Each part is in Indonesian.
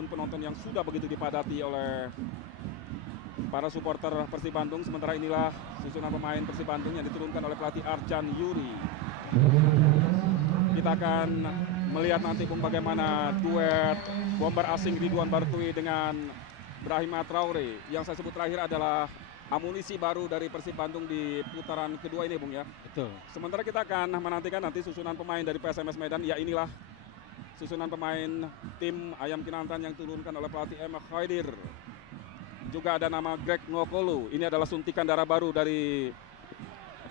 tribun penonton yang sudah begitu dipadati oleh para supporter Persib Bandung. Sementara inilah susunan pemain Persib Bandung yang diturunkan oleh pelatih Arjan Yuri. Kita akan melihat nanti Bung bagaimana duet bomber asing Ridwan Bartui dengan Brahima Traore. Yang saya sebut terakhir adalah amunisi baru dari Persib Bandung di putaran kedua ini, Bung ya. Betul. Sementara kita akan menantikan nanti susunan pemain dari PSMS Medan. Ya, inilah susunan pemain tim Ayam Kinantan yang diturunkan oleh pelatih M. Khaidir. Juga ada nama Greg Ngokolu. Ini adalah suntikan darah baru dari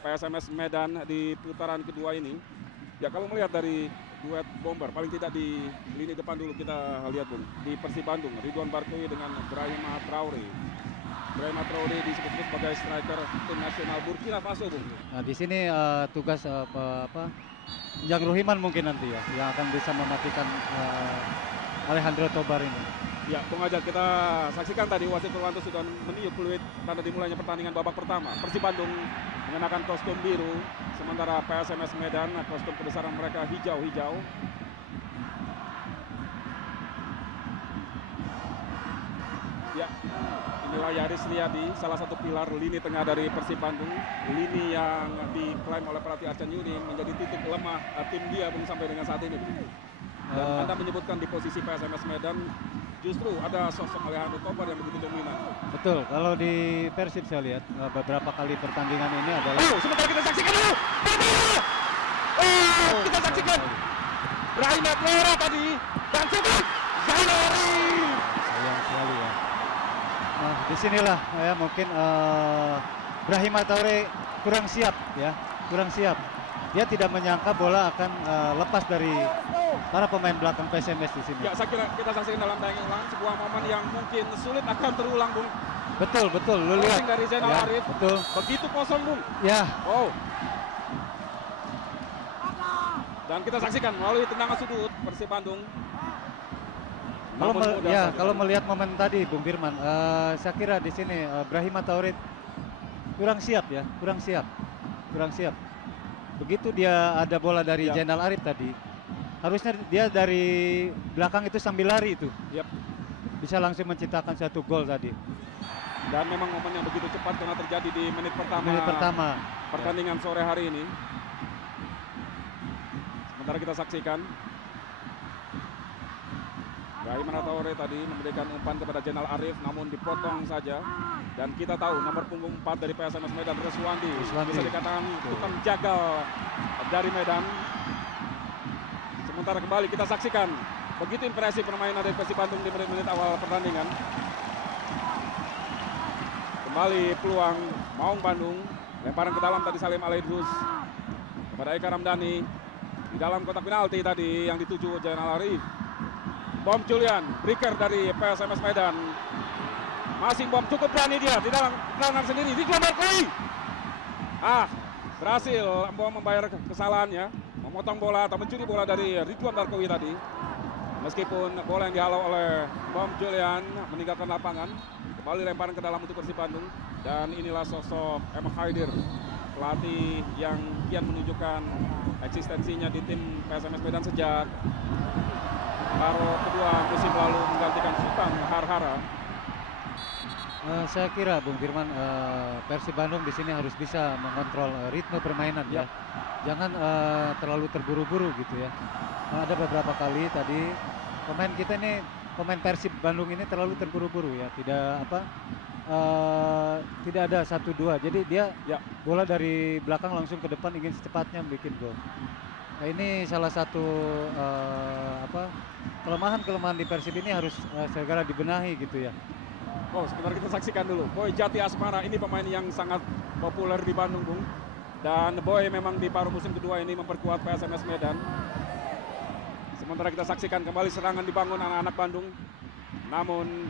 PSMS Medan di putaran kedua ini. Ya, kalau melihat dari duet bomber, paling tidak di lini depan dulu kita lihat, Bung. Di Persib Bandung, Ridwan Bartui dengan Brahima Traore. Brahima Traore disebut sebagai striker tim nasional Burkina Faso, Bung. Nah, di sini tugas Jang Ruhiman mungkin nanti ya, yang akan bisa mematikan Alejandro Tobar ini. Ya, Bung Ajat, kita saksikan tadi wasit Purwanto sudah meniup peluit tanda dimulainya pertandingan babak pertama. Persib Bandung mengenakan kostum biru, sementara PSMS Medan kostum kebesaran mereka hijau-hijau. Ya, inilah Yaris Liadi, salah satu pilar lini tengah dari Persib Bandung. Lini yang diklaim oleh pelatih Arjan Yuri menjadi titik lemah tim dia, Bung, sampai dengan saat ini. Dan Anda menyebutkan di posisi PSMS Medan justru ada sosok Alejandro Tobar yang begitu dominan. Betul, kalau di Persib saya lihat beberapa kali pertandingan ini adalah... Sebentar kita saksikan dulu. Kita saksikan Brahima Traore tadi dan coba Zainari. Sayang sekali ya. Nah, disinilah ya mungkin Brahima Traore kurang siap ya, kurang siap. Dia tidak menyangka bola akan lepas dari para pemain belakang PSMS di sini. Ya, saya kira kita saksikan dalam tayangan ulang sebuah momen yang mungkin sulit akan terulang, Bung. Betul, betul. Lu lihat. Dari Zainal ya, Arif. betul. Begitu kosong, Bung. Ya. Oh. Dan kita saksikan melalui tendangan sudut Persib Bandung. Kalau melihat momen tadi, Bung Firman, saya kira di sini Brahima Traore kurang siap ya, kurang siap. Begitu dia ada bola dari Zainal Arif tadi, harusnya dia dari belakang itu sambil lari itu. Yep. Bisa langsung menciptakan satu gol tadi. Dan memang momen yang begitu cepat karena terjadi di menit pertama pertandingan sore hari ini. Sementara kita saksikan Brahima Traore tadi memberikan umpan kepada Zainal Arif, namun dipotong saja. Dan kita tahu nomor punggung 4 dari PSMS Medan, Reswandi. Bisa dikatakan tukang jagal dari Medan. Sementara kembali kita saksikan begitu impresif permainan dari Persib Bandung di menit-menit awal pertandingan. Kembali peluang Maung Bandung, lemparan ke dalam tadi Salim Alaidrus kepada Eka Ramdhani di dalam kotak penalti tadi yang dituju Zainal Arif. Bom Julian, breaker dari PSMS Medan. Masih Bom, cukup berani dia di dalam pertahanan sendiri. Ridwan Bartui. Berhasil Bom membayar kesalahannya, memotong bola atau mencuri bola dari Ridwan Bartui tadi. Meskipun bola yang dihalau oleh Bom Julian meninggalkan lapangan, kembali lemparan ke dalam untuk Persib Bandung. Dan inilah sosok M. Khaidir, pelatih yang kian menunjukkan eksistensinya di tim PSMS Medan sejak paruh kedua musim lalu menggantikan Sultan Harhara. Saya kira Bung Firman, Persib Bandung di sini harus bisa mengontrol ritme permainan ya. Jangan terlalu terburu-buru gitu ya. Ada beberapa kali tadi pemain kita ini, pemain Persib Bandung ini terlalu terburu-buru ya. Tidak ada 1-2. Jadi dia bola dari belakang langsung ke depan ingin secepatnya bikin gol. Nah, ini salah satu kelemahan di Persib ini harus segera dibenahi gitu ya. Sebentar kita saksikan dulu. Boy Jati Asmara, ini pemain yang sangat populer di Bandung, Bung. Dan Boy memang di paruh musim kedua ini memperkuat PSMS Medan. Sementara kita saksikan kembali serangan dibangun anak-anak Bandung. Namun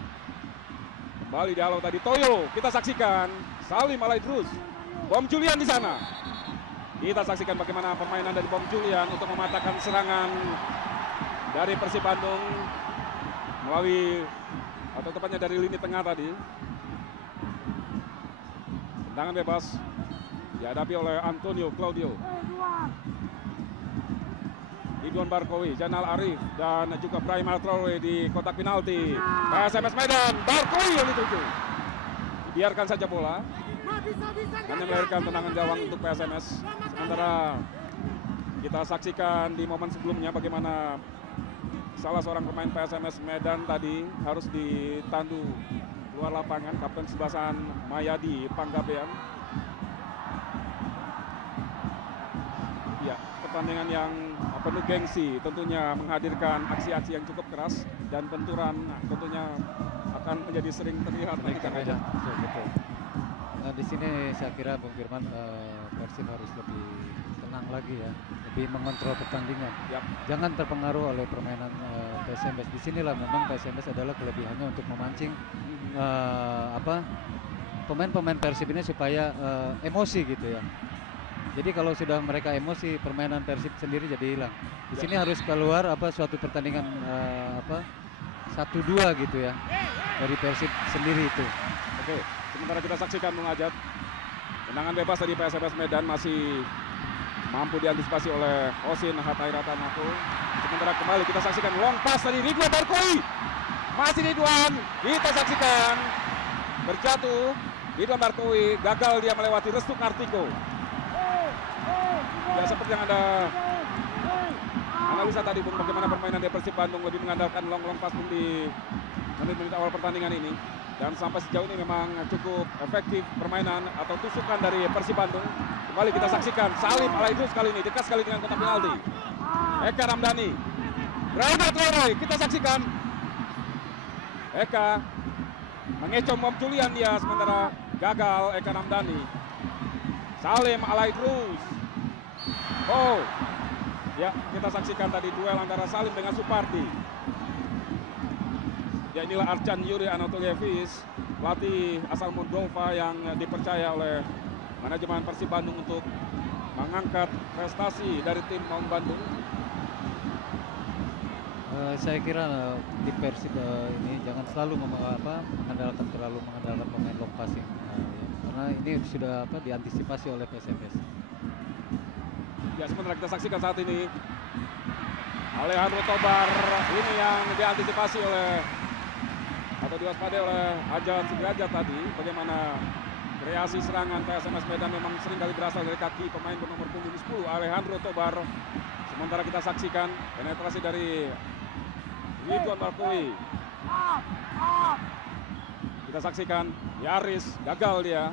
kembali dihalau tadi Toyo. Kita saksikan Salim Alaidrus. Bom Julian di sana. Kita saksikan bagaimana permainan dari Bom Julian untuk mematahkan serangan dari Persib Bandung melalui atau tepatnya dari lini tengah tadi. Tendangan bebas dihadapi oleh Antonio Claudio. Ridwan Barkowi, Zainal Arif, dan juga Brahim Traore di kotak penalti. PSMS Medan, Barkowi yang dituju. Biarkan saja bola, hanya melahirkan tendangan gawang untuk PSMS. Sementara kita saksikan di momen sebelumnya bagaimana salah seorang pemain PSMS Medan tadi harus ditandu luar lapangan, kapten sebelasan Mayadi Panggabean. Ya, pertandingan yang penuh gengsi, tentunya menghadirkan aksi-aksi yang cukup keras dan benturan tentunya akan menjadi sering terlihat nanti Kang Ajat. Betul. Nah, di sini saya kira Bung Firman, Persib harus lebih tenang lagi ya, lebih mengontrol pertandingan. Yap. Jangan terpengaruh oleh permainan PSMS. Di sinilah memang PSMS adalah kelebihannya untuk memancing pemain-pemain Persib ini supaya emosi gitu ya. Jadi kalau sudah mereka emosi, permainan Persib sendiri jadi hilang. Di sini harus keluar suatu pertandingan 1-2 gitu ya dari Persib sendiri itu. Oke, sementara kita saksikan Bung Ajat, tendangan bebas dari PSMS Medan masih mampu diantisipasi oleh Osin Hatai Ratanako. Sementara kembali kita saksikan long pass dari Ridwan Barkowi. Masih Ridwan, kita saksikan berjatuh. Ridwan Barkowi gagal dia melewati Restu Kartiko. Ya, seperti yang Anda analisa tadi Bung, bagaimana permainan dari Persib Bandung lebih mengandalkan long pass Bung di menit-menit awal pertandingan ini. Dan sampai sejauh ini memang cukup efektif permainan atau tusukan dari Persib Bandung. Kembali kita saksikan Salim Alaidrus kali ini dekat sekali dengan kotak penalti. Eka Ramdhani, Brahim Traore, kita saksikan Eka mengecoh Mom Julian dia, sementara gagal Eka Ramdhani. Salim Alaidrus. Oh, ya, kita saksikan tadi duel antara Salim dengan Supardi. Ya, inilah Arcan Yuri Anatolievic, pelatih asal Moldova yang dipercaya oleh manajemen Persib Bandung untuk mengangkat prestasi dari tim Maung Bandung. Saya kira di Persib ini jangan selalu mengandalkan pemain long passing, karena ini sudah diantisipasi oleh PSMS. Ya, sementara kita saksikan saat ini Alejandro Tobar ini yang diantisipasi oleh atau diwaspadai oleh Ajat Sudrajat tadi. Bagaimana kreasi serangan PSMS Medan memang seringkali berasal dari kaki pemain bernomor punggung 10 Alejandro Tobar. Sementara kita saksikan penetrasi dari Ridwan Barkowi. Kita saksikan Yaris, gagal dia.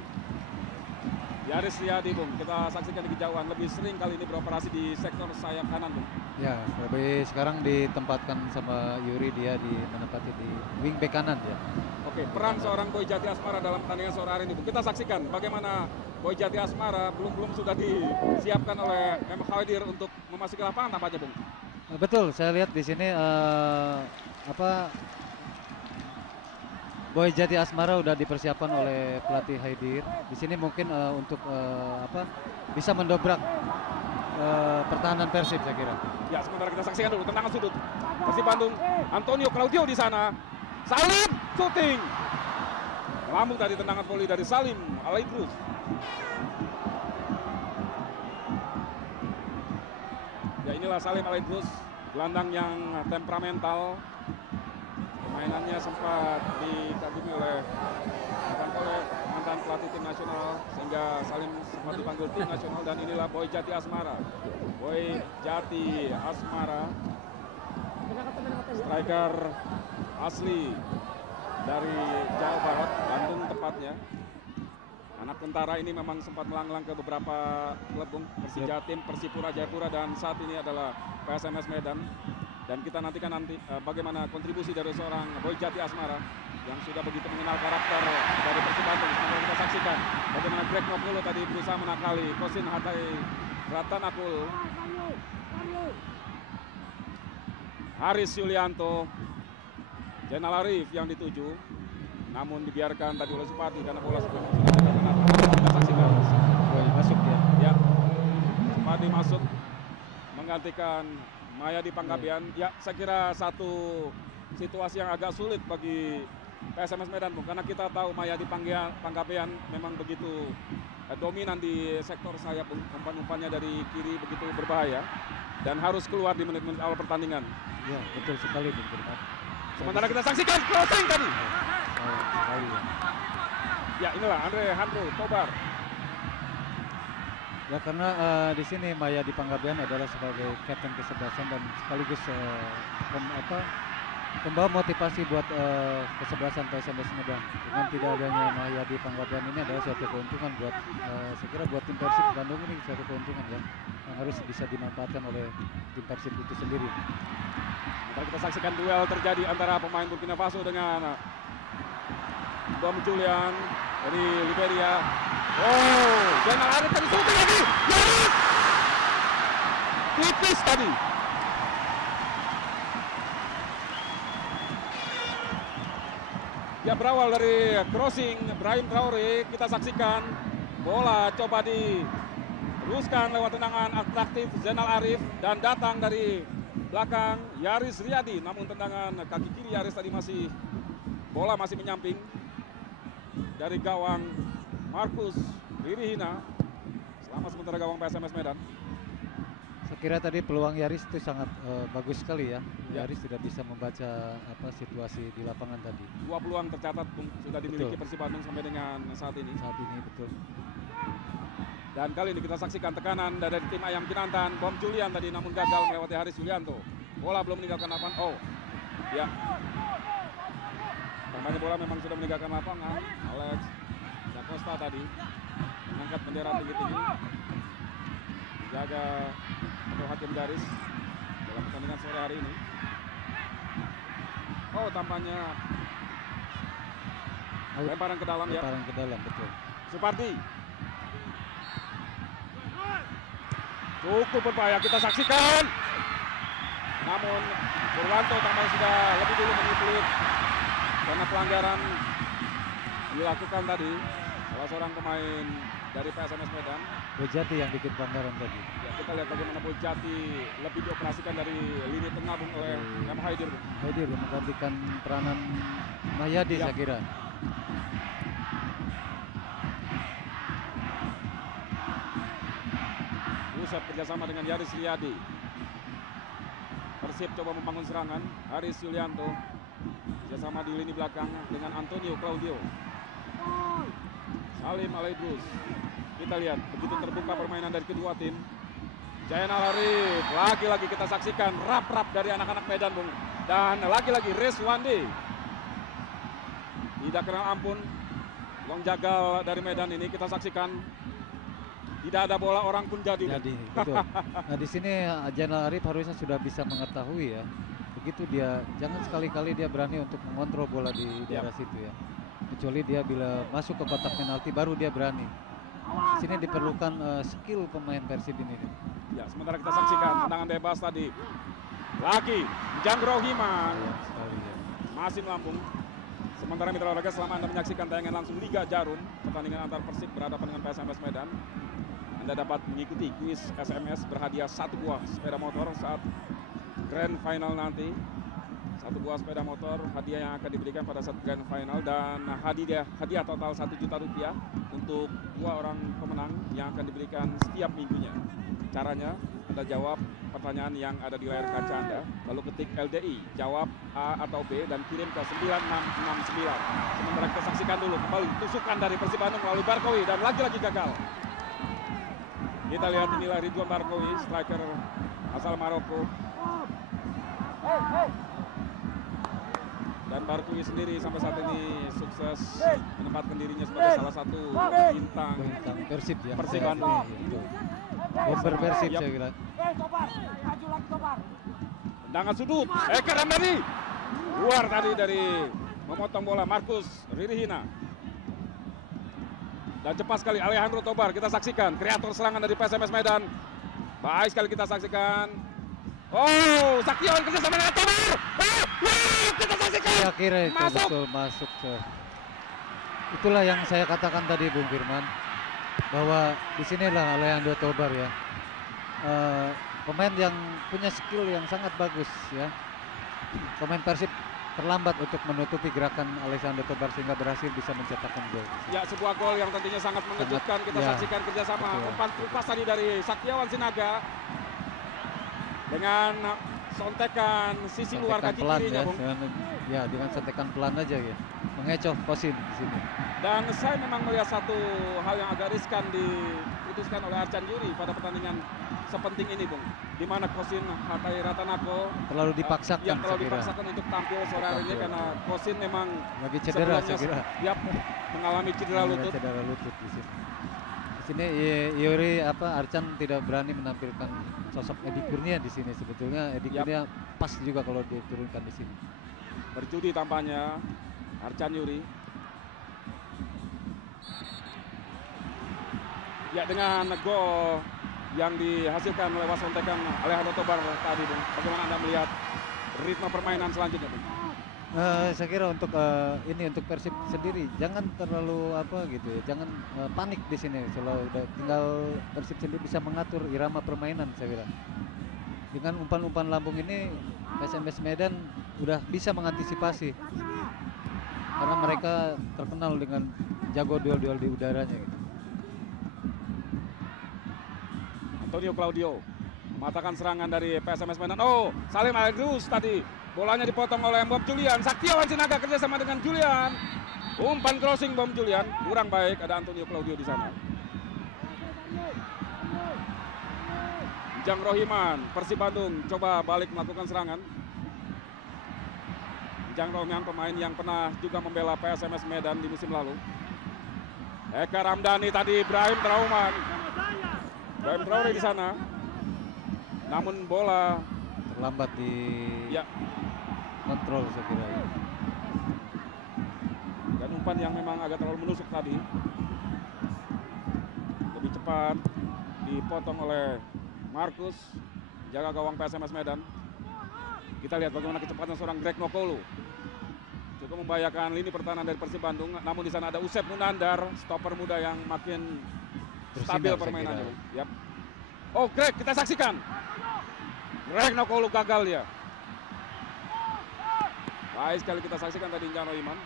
Yaris Riyadi Bung, kita saksikan di kejauhan, lebih sering kali ini beroperasi di sektor sayap kanan Bung. Ya, lebih sekarang ditempatkan sama Yuri, dia menempati di wing back kanan ya. Oke, peran seorang Boy Jati Asmara dalam pertandingan sore hari ini Bung. Kita saksikan bagaimana Boy Jati Asmara belum sudah disiapkan oleh Mem Khawadir untuk memasuki lapangan tampaknya Bung. Betul, saya lihat di sini Boy Jati Asmara udah dipersiapkan oleh pelatih Haidir. Di sini mungkin untuk bisa mendobrak pertahanan Persib saya kira. Ya, sementara kita saksikan dulu tendangan sudut. Persib Bandung, Antonio Claudio di sana. Salim, shooting. Lambung tadi tendangan voli dari Salim Alaidrus. Ya, inilah Salim Alaidrus, gelandang yang temperamental. Permainannya sempat dikagumi oleh mantan pelatih tim nasional sehingga Salim sempat dipanggil tim nasional. Dan inilah Boy Jati Asmara. Boy Jati Asmara, striker asli dari Jawa Barat, Bandung tepatnya. Anak tentara ini memang sempat melanglang ke beberapa klub Persija Tim, Persipura Jayapura, dan saat ini adalah PSMS Medan. Dan kita nantikan bagaimana kontribusi dari seorang Boy Jati Asmara yang sudah begitu mengenal karakter dari Persib Bandung. Semoga kita saksikan bagaimana Greg Nopulo tadi berusaha menakali Kosin Hatai Ratanakul. Haris Yulianto, Zainal Arif yang dituju, namun dibiarkan tadi oleh Supardi karena bola sudah kita saksikan. Masuk ya. Ya, Supardi masuk menggantikan Mayadi Panggabean. Ya, saya kira satu situasi yang agak sulit bagi PSMS Medan Bung, karena kita tahu Mayadi Panggabean memang begitu dominan di sektor sayap, umpan-umpannya dari kiri begitu berbahaya. dan harus keluar di menit-menit awal pertandingan. Ya, betul sekali Bung Firman. Sementara kita saksikan crossing tadi. Sekali ya. Ya, inilah Alejandro Tobar. Ya karena di sini Mayadi Panggabean adalah sebagai kapten kesebelasan dan sekaligus pembawa motivasi buat kesebelasan PSMS Medan. Dengan tidak adanya Mayadi Panggabean ini adalah suatu keuntungan buat saya kira buat tim Persib Bandung ini suatu keuntungan ya yang harus bisa dimanfaatkan oleh tim Persib itu sendiri. Mari kita saksikan duel terjadi antara pemain Burkina Faso dengan Bom Julian dari Liberia. Oh, Zainal Arif tadi shooting lagi. Yaris! Tipis tadi. Ya, berawal dari crossing Brahim Traore, kita saksikan bola coba diteruskan lewat tendangan atraktif Zainal Arif dan datang dari belakang Yaris Riyadi, namun tendangan kaki kiri Yaris tadi bola masih menyamping dari gawang Markus Ririhina. Selamat sementara gawang PSMS Medan. Saya kira tadi peluang Yaris itu sangat bagus sekali ya. Ya. Yaris tidak bisa membaca situasi di lapangan tadi. 2 peluang tercatat sudah dimiliki Betul. Persib Bandung sampai dengan saat ini. Saat ini betul. Dan kali ini kita saksikan tekanan dari tim Ayam Kinantan. Bom Julian tadi namun gagal melewati Haris Yulianto. Bola belum meninggalkan lapangan. Oh, ya. Tampaknya bola memang sudah meninggalkan lapangan. Alex Da Costa tadi mengangkat bendera tinggi-tinggi. Jaga atau hakim garis dalam pertandingan sore hari ini. Oh, tampaknya lemparan ke dalam ya. Lemparan ke dalam betul. Supardi. Cukup berbahaya, kita saksikan. Namun Purwanto tampaknya sudah lebih dulu menipulit karena pelanggaran dilakukan tadi salah seorang pemain dari PSMS Medan. Bojati yang bikin pelanggaran tadi. Ya, kita lihat bagaimana Bojati lebih dioperasikan dari lini tengah oleh M. Haidir. Haidir menggantikan peranan Mayadi Ya. saya kira. Pusat kerjasama dengan Yaris Riyadi. Persib coba membangun serangan. Haris Yulianto kerjasama di lini belakang dengan Antonio Claudio. Salim Alaidrus. Kita lihat begitu terbuka permainan dari kedua tim. Zainal Arif lagi-lagi kita saksikan rap-rap dari anak-anak Medan, Bung. Dan lagi-lagi Reswandi. Tidak kenal ampun. Long jagal dari Medan ini kita saksikan. Tidak ada bola orang pun jadi. Jadi betul. Nah di sini Zainal Arif harusnya sudah bisa mengetahui ya. Begitu dia jangan sekali-kali dia berani untuk mengontrol bola di daerah situ ya. Kecuali dia bila masuk ke kotak penalti baru dia berani. Di sini diperlukan skill pemain Persib ini. Ya, sementara kita saksikan tendangan bebas tadi. Lagi Jangro Himan Sekali ya. masih melambung. Sementara mitra olahraga selama Anda menyaksikan tayangan langsung Liga Jarum, pertandingan antar Persib berhadapan dengan PSMS Medan. Anda dapat mengikuti kuis SMS berhadiah 1 buah sepeda motor saat grand final nanti. 1 buah sepeda motor hadiah yang akan diberikan pada saat grand final dan hadiah total 1 juta rupiah untuk 2 orang pemenang yang akan diberikan setiap minggunya. Caranya Anda jawab pertanyaan yang ada di layar kaca Anda, lalu ketik LDI, jawab A atau B dan kirim ke 9669. Sementara kita saksikan dulu kembali tusukan dari Persib Bandung melalui Barkowi dan lagi-lagi gagal. Kita lihat inilah Ridwan Barkowi, striker asal Maroko. Dan Barkowi sendiri sampai saat ini sukses menempatkan dirinya sebagai salah satu bintang Persib ya. Persib Bandung. Bomber Persib Yap. saya kira. Tendangan sudut, Eka Ramdhani luar tadi dari memotong bola Markus Ririhina. Dan cepat sekali Alejandro Tobar, kita saksikan kreator serangan dari PSMS Medan. Baik sekali kita saksikan. Oh, Saktiawan kerjasama dengan Tobar. Kita saksikan. Saya kira itu Masuk. betul masuk ke. Itulah yang saya katakan tadi Bung Firman bahwa di sinilah Alejandro Tobar ya. Pemain yang punya skill yang sangat bagus ya. Pemain Persib terlambat untuk menutupi gerakan Alejandro Tobar sehingga berhasil bisa mencetakkan gol. Ya, sebuah gol yang tentunya sangat mengejutkan. Kita ya, saksikan kerjasama betul. umpan kupas tadi dari Saktiawan Sinaga. dengan sontekan sisi luar Sontekan kaki pelan kirinya, ya, Bung. dengan sontekan pelan aja ya, mengecoh Kosin di sini. Dan saya memang melihat satu hal yang agak riskan diputuskan oleh Arcan Yuri pada pertandingan sepenting ini, Bung. Di mana Kosin Hatai Ratanako Terlalu dipaksakan yang saya terlalu kira. dipaksakan untuk tampil sore hari ini Tampil. karena Kosin memang Lagi cedera saya sebelumnya kira. Yap, mengalami cedera lutut. Cedera lutut di sini. Di sini Yuri Arcan tidak berani menampilkan sosok Edi Kurnia di sini. Sebetulnya Edi Yap. Kurnia pas juga kalau diturunkan di sini. Berjudi tampaknya Arcan Yuri. Ya, dengan gol yang dihasilkan lewat sontekan Alejandro Tobar tadi, Bung. Bagaimana Anda melihat ritme permainan selanjutnya, Bung? Saya kira untuk untuk Persib sendiri jangan terlalu gitu ya, jangan panik di sini. Kalau udah tinggal Persib sendiri bisa mengatur irama permainan saya kira. Dengan umpan-umpan lambung ini SMS Medan udah bisa mengantisipasi karena mereka terkenal dengan jago duel-duel di udaranya gitu. Antonio Claudio mematahkan serangan dari PSMS Medan. Oh, Salim Aldrus tadi. Bolanya dipotong oleh Bom Julian. Saktiawan Sinaga kerjasama dengan Julian. Umpan crossing Bom Julian. Kurang baik, ada Antonio Claudio di sana. Jang Rohiman, Persib Bandung coba balik melakukan serangan. Jang Rohiman pemain yang pernah juga membela PSMS Medan di musim lalu. Eka Ramdhani tadi, Ibrahim Trauman. Ibrahim Traore di sana. Namun bola Terlambat di kontrol saya kira. dan umpan yang memang agak terlalu menusuk tadi. Lebih cepat dipotong oleh Markus, jaga gawang PSMS Medan. Kita lihat bagaimana kecepatan seorang Greg Nokolu. Cukup membahayakan lini pertahanan dari Persib Bandung. Namun di sana ada Usep Munandar, stopper muda yang makin stabil Bersinar, saya permainannya. kira. Yap. Oh, Greg, kita saksikan. Greg Nokolu gagal dia. Baik sekali kita saksikan tadi Jano Iman.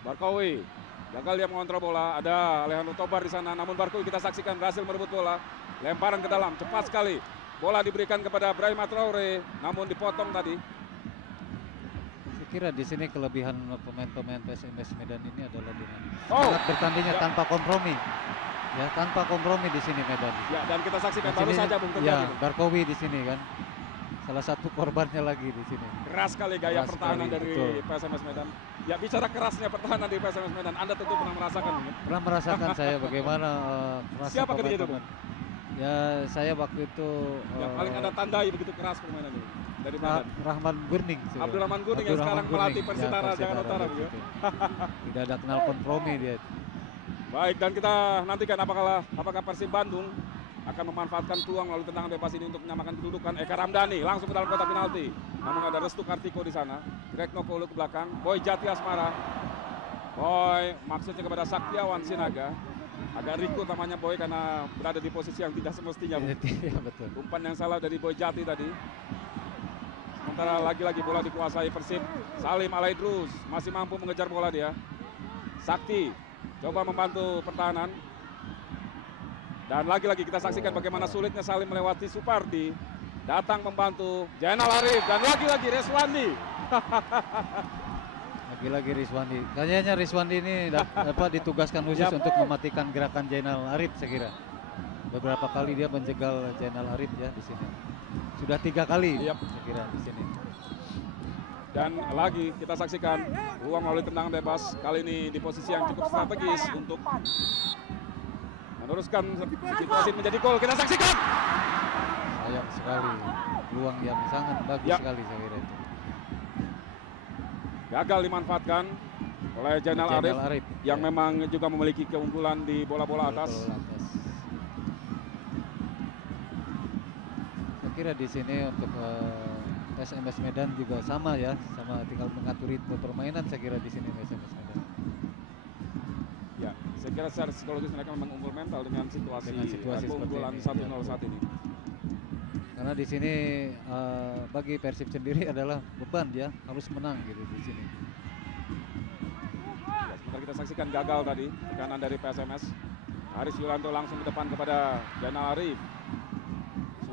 Barkowi gagal dia mengontrol bola. Ada Alejandro Tobar di sana. Namun Barkowi kita saksikan berhasil merebut bola. Lemparan ke dalam cepat sekali. Bola diberikan kepada Ibrahim Traore. Namun dipotong tadi. Saya kira di sini kelebihan pemain-pemain PSMS Medan ini adalah dengan Oh, sangat bertandingnya ya. tanpa kompromi. Ya, tanpa kompromi di sini Medan. Ya, dan kita saksikan Di baru sini, saja Bung ya, terjadi. Bung. Barkowi di sini kan. Salah satu korbannya lagi di sini. Keras sekali gaya Keras pertahanan sekali, dari betul. PSMS Medan. Ya, bicara kerasnya pertahanan di PSMS Medan, Anda tentu pernah merasakan mungkin. Pernah merasakan saya bagaimana kerasnya Siapa ketika itu, pemain-pemain. Ya, saya waktu itu Yang paling Anda tandai begitu keras permainan ini dari Medan. Rahman Gurning. Abdurrahman Gurning yang sekarang melatih Persitara Jakarta Utara. gitu. Tidak ada kenal kompromi dia. Baik, dan kita nantikan apakah Persib Bandung akan memanfaatkan peluang melalui tendangan bebas ini untuk menyamakan kedudukan. Eka Ramdhani langsung ke dalam kotak penalti. Namun ada Restu Kartiko di sana. Greg Nokolu ke belakang. Boy Jati Asmara. Boy maksudnya kepada Saktiawan Sinaga. Agak riku namanya Boy karena berada di posisi yang tidak semestinya. Iya betul. Umpan yang salah dari Boy Jati tadi. Sementara lagi-lagi bola dikuasai Persib. Salim Alaidrus masih mampu mengejar bola dia. Sakti coba membantu pertahanan. Dan lagi-lagi kita saksikan bagaimana sulitnya Salim melewati Supardi. Datang membantu Jainal Arif dan lagi-lagi Reswandi. Lagi-lagi Rizwandi. Kayaknya Rizwandi ini ditugaskan khusus Yap. untuk mematikan gerakan Jainal Arif saya kira. Beberapa kali dia menjegal Jainal Arif ya di sini. Sudah 3 kali Yap. saya kira di sini. Dan lagi kita saksikan ruang melalui tendangan bebas. Kali ini di posisi yang cukup strategis untuk meneruskan situasi menjadi gol. Kita saksikan. Sayang sekali. Peluang yang sangat bagus Ya. sekali saya kira itu. Gagal dimanfaatkan oleh Jainal Arif yang ya. memang juga memiliki keunggulan di bola-bola atas. Bola atas. Saya kira di sini untuk SMS Medan juga sama ya, sama tinggal mengatur ritme permainan saya kira di sini SMS Medan. Ya, saya kira secara psikologis mereka memang unggul mental dengan situasi, keunggulan seperti ini, 1-0 ya. saat ini. Karena di sini bagi Persib sendiri adalah beban ya, harus menang gitu di sini. Ya, sebentar kita saksikan gagal tadi tekanan dari PSMS. Haris Yulanto langsung ke depan kepada Jainal Arif.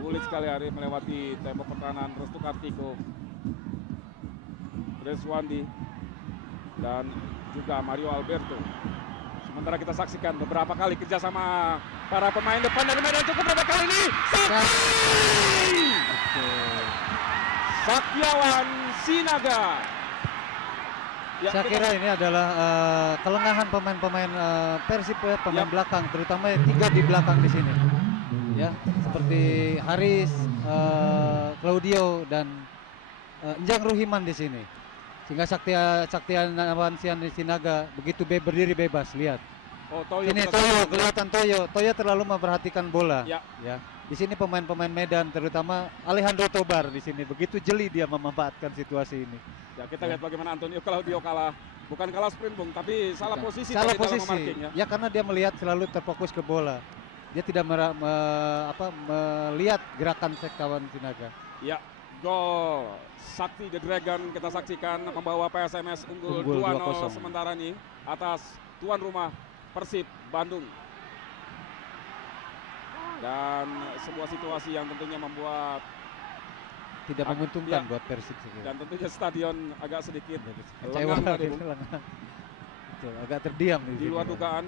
Sulit sekali Ari melewati tembok pertahanan Restu Kartiko, Reswandi, dan juga Mario Alberto. Sementara kita saksikan beberapa kali kerjasama para pemain depan dari Medan cukup berapa kali ini. Saktiawan Sinaga. Ya, Saya kira ini adalah kelengahan pemain-pemain Persib ya, pemain belakang, terutama yang 3 di belakang di sini. Ya, seperti Haris, Claudio dan Njang Ruhiman di sini. Sehingga Saktiawan Sinaga begitu berdiri bebas, lihat. Oh, Toyo. Ini Toyo, kelihatan Toyo. Toyo terlalu memperhatikan bola. Ya. Ya. Di sini pemain-pemain Medan, terutama Alejandro Tobar di sini begitu jeli dia memanfaatkan situasi ini. Ya, kita lihat bagaimana Antonio Claudio bukan kalah sprint Bung, tapi salah Bukan. posisi Salah tadi dalam posisi. memarking, ya. Ya karena dia melihat selalu terfokus ke bola. Dia tidak melihat gerakan Saktiawan Sinaga. Ya, gol Sakti The Dragon kita saksikan membawa PSMS unggul Unggul 2-0 2-0. sementara ini atas tuan rumah Persib Bandung. Dan sebuah situasi yang tentunya membuat Tidak menguntungkan ya. buat Persib segera. dan tentunya stadion agak sedikit Kecewa lengang tadi, dia, Bung. lengang. Betul, agak terdiam Di luar dugaan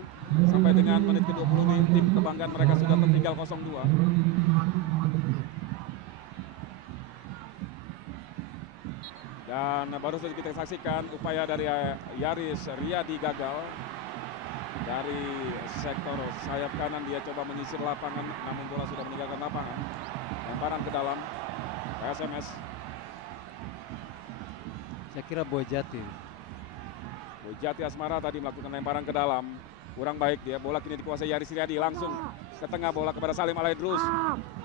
sampai dengan menit ke-20 tim kebanggaan mereka sudah tertinggal 0-2. Dan baru saja kita saksikan upaya dari Yaris Riyadi gagal. Dari sektor sayap kanan dia coba menyisir lapangan, namun bola sudah meninggalkan lapangan. Lemparan ke dalam PSMS. Saya kira Boy Jati. Jati Asmara tadi melakukan lemparan ke dalam. Kurang baik dia, bola kini dikuasai Yaris Riyadi, langsung ke tengah bola kepada Salim Alaidrus.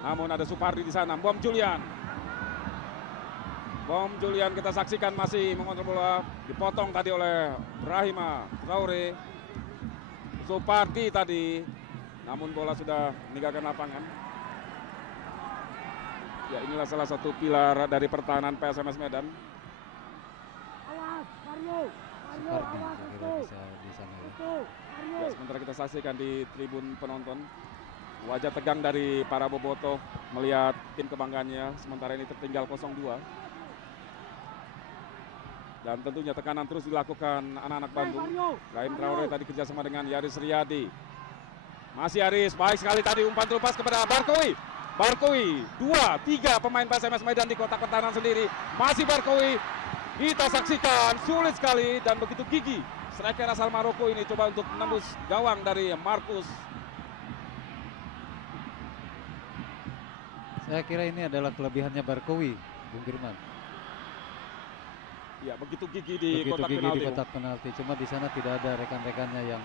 Namun ada Supardi di sana, Bom Julian. Bom Julian kita saksikan masih mengontrol bola, dipotong tadi oleh Brahima Traore. Supardi tadi, namun bola sudah meninggalkan lapangan. Ya, inilah salah satu pilar dari pertahanan PSMS Medan. Supardi saya kira bisa di sana. Ya, sementara kita saksikan di tribun penonton wajah tegang dari para bobotoh melihat tim kebanggaannya sementara ini tertinggal 0-2. Dan tentunya tekanan terus dilakukan anak-anak Bandung. Rahim Traore tadi kerjasama dengan Yaris Riyadi. Masih Yaris, baik sekali tadi umpan terlepas kepada Barkowi. Barkowi, 2-3 pemain PSMS Medan di kotak pertahanan sendiri. Masih Barkowi, kita saksikan sulit sekali dan begitu gigih. Striker asal Maroko ini coba untuk menembus gawang dari Markus. Saya kira ini adalah kelebihannya Barkowi, Bung Firman. Ya, begitu gigih di Begitu kotak gigih penalti. di kotak penalti. Cuma di sana tidak ada rekan-rekannya yang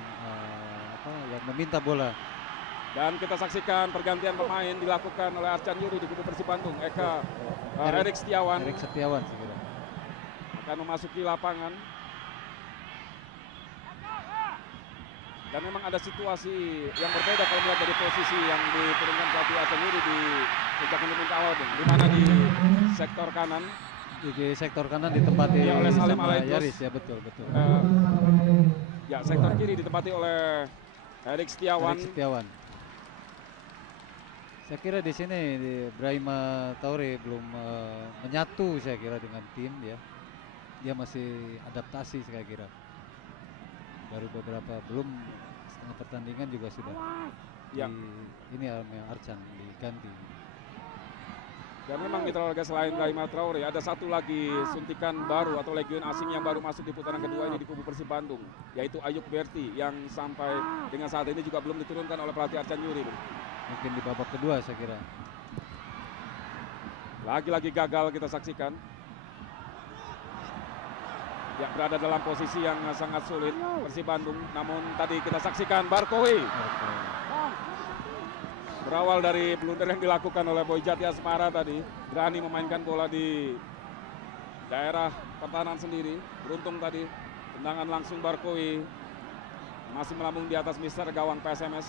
yang meminta bola. Dan kita saksikan pergantian pemain dilakukan oleh Arcan Yuri di kubu Persib Bandung. Erik Setiawan Erik Setiawan saya kira. akan memasuki lapangan. Dan memang ada situasi yang berbeda kalau melihat dari posisi yang diturunkan pelatih Arcan Yuri di sejak menit awal, Bung. Di mana di sektor kanan Di sektor kanan ditempati Ya, oleh Salim sama Alaidrus. Yaris ya betul. ya sektor kiri ditempati oleh Erik Setiawan. Erik Setiawan. Saya kira di sini Brahima Traore belum menyatu saya kira dengan tim ya. Dia masih adaptasi saya kira. Baru beberapa belum setengah pertandingan juga sudah Ya. ini Arcan diganti. Dan memang mitra olahraga selain Brahima Traore ada satu lagi suntikan baru atau legion asing yang baru masuk di putaran kedua ini di kubu Persib Bandung, yaitu Ayub Berti yang sampai dengan saat ini juga belum diturunkan oleh pelatih Arcan Yuri. Mungkin di babak kedua saya kira. Lagi-lagi gagal kita saksikan. Ya, berada dalam posisi yang sangat sulit Persib Bandung, namun tadi kita saksikan Barkowi. Berawal dari blunder yang dilakukan oleh Boy Jati Asmara tadi, berani memainkan bola di daerah pertahanan sendiri. Beruntung tadi tendangan langsung Barkowi masih melambung di atas mister gawang PSMS.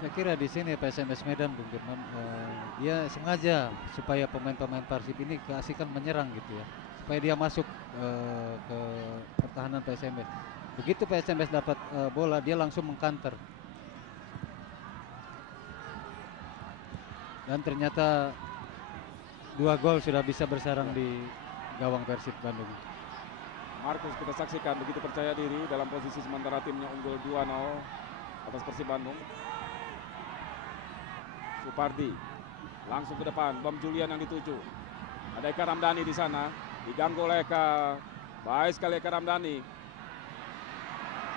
Saya kira di sini PSMS Medan Bung Firman dia sengaja supaya pemain-pemain Persib ini keasikan menyerang gitu ya. Supaya dia masuk ke pertahanan PSMS. Begitu PSMS dapat bola dia langsung mengkanter. Dan ternyata 2 gol sudah bisa bersarang di gawang Persib Bandung. Markus kita saksikan begitu percaya diri dalam posisi sementara timnya unggul 2-0 atas Persib Bandung. Supardi langsung ke depan, Bam Julian yang dituju. Ada Eka Ramdhani di sana, diganggu oleh Eka. Baik sekali Eka Ramdhani.